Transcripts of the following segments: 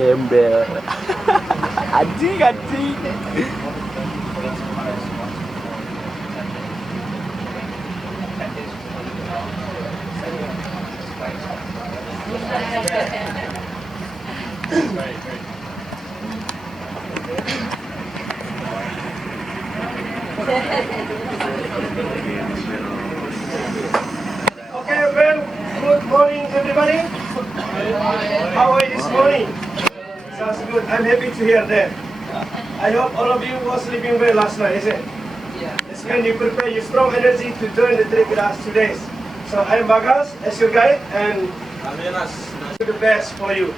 gembel. Anjing, anjing. Okay, well, good morning, everybody. How are you this morning? Sounds good. I'm happy to hear that. I hope all of you was sleeping well last night, is it? Yeah. This means you prepare your strong energy to join the trip with us today. So I'm Bagas as your guide and do the best for you.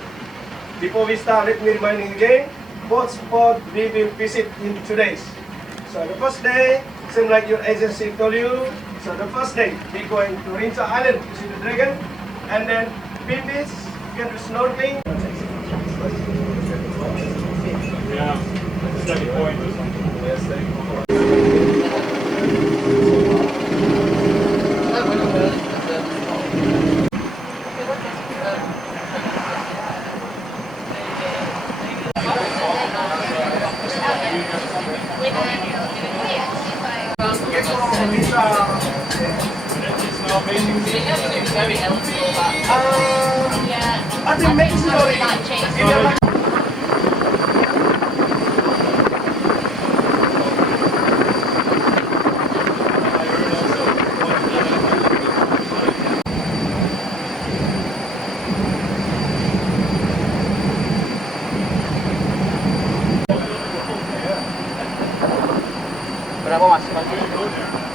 Before we start, let me remind you again what spot we will visit in today's. So the first day, same like your agency told you. So the first day, we're going to Rinca Island to see the dragon, and then Pin Beach, you can do snorkeling. Yeah, study point or something. Yeah, study point. I think main story. Berapa mas?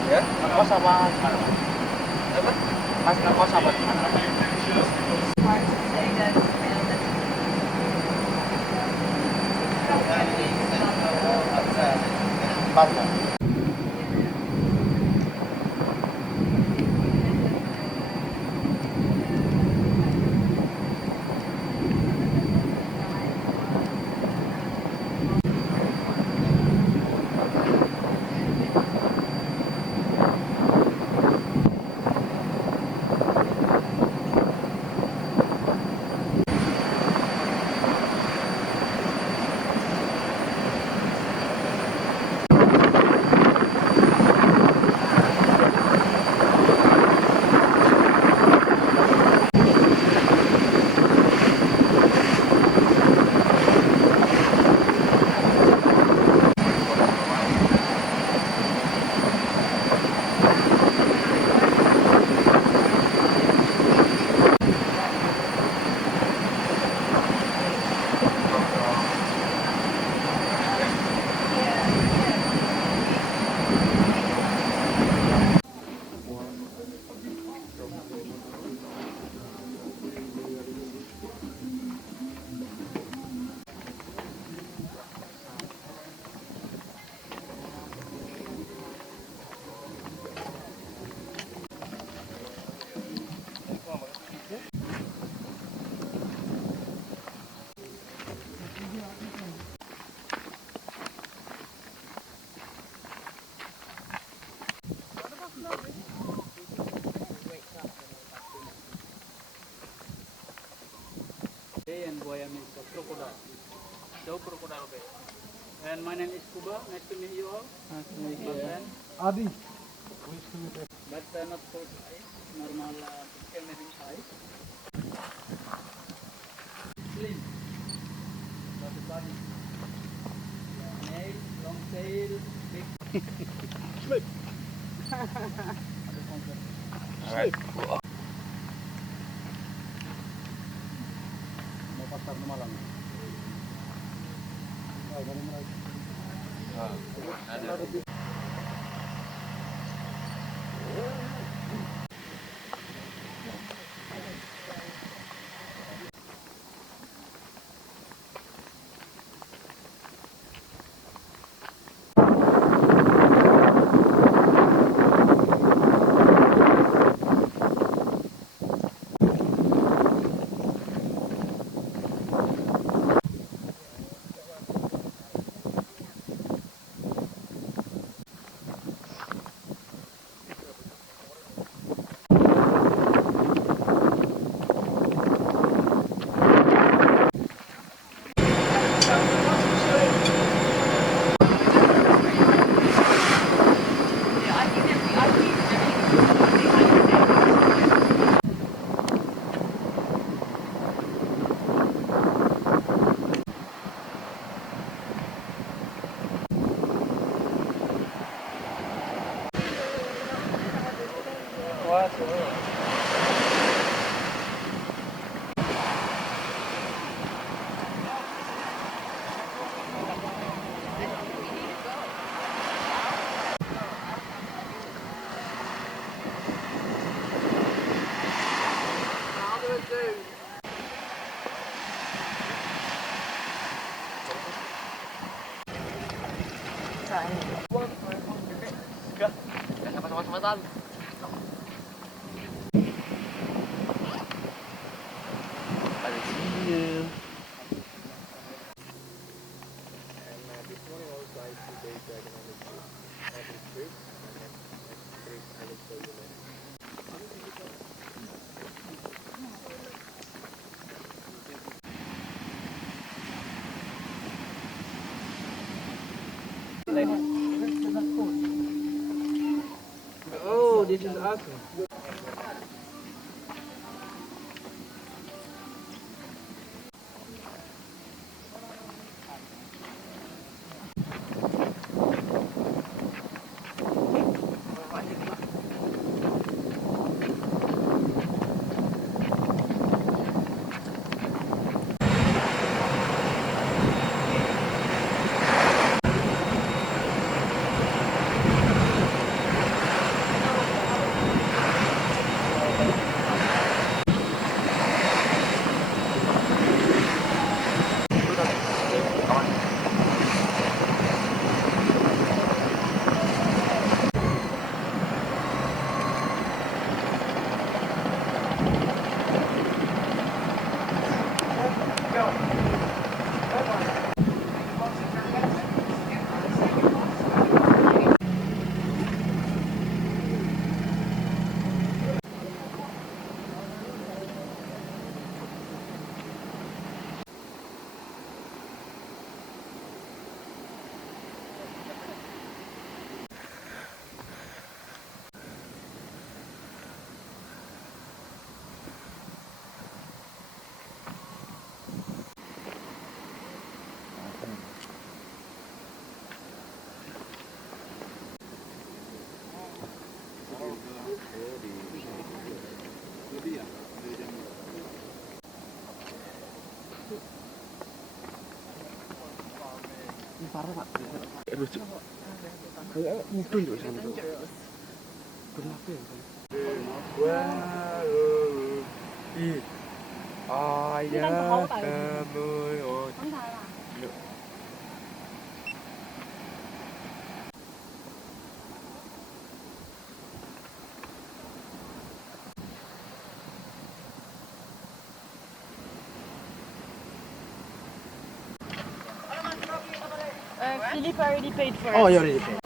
Ya? Kos apa? Apa? Mas kos apa? Empat. And boy, I mean crocodile. So crocodile bay. And my name is Subah. Nice to meet you all. Nice to meet you. Adi. But not so high. Normal camera high. Slim. But the body. Nail, long tail, big. Slip. Alright. Pasar Malam. Gak sama-samatan. Ada sini. Oh, this is us. Parah pak. Lucu. Kayak mudun juga sana tuh. Kenapa ya? Wah, ih. Ayah kamu. Oh. Philippe already paid for it. Oh, you already paid.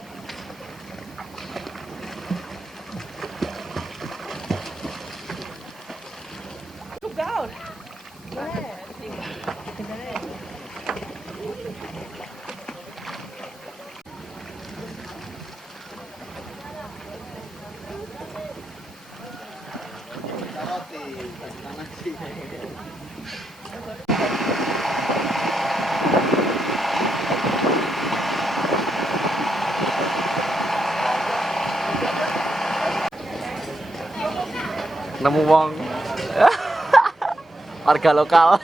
Look out! Go ahead. Nemu wong. Warga lokal.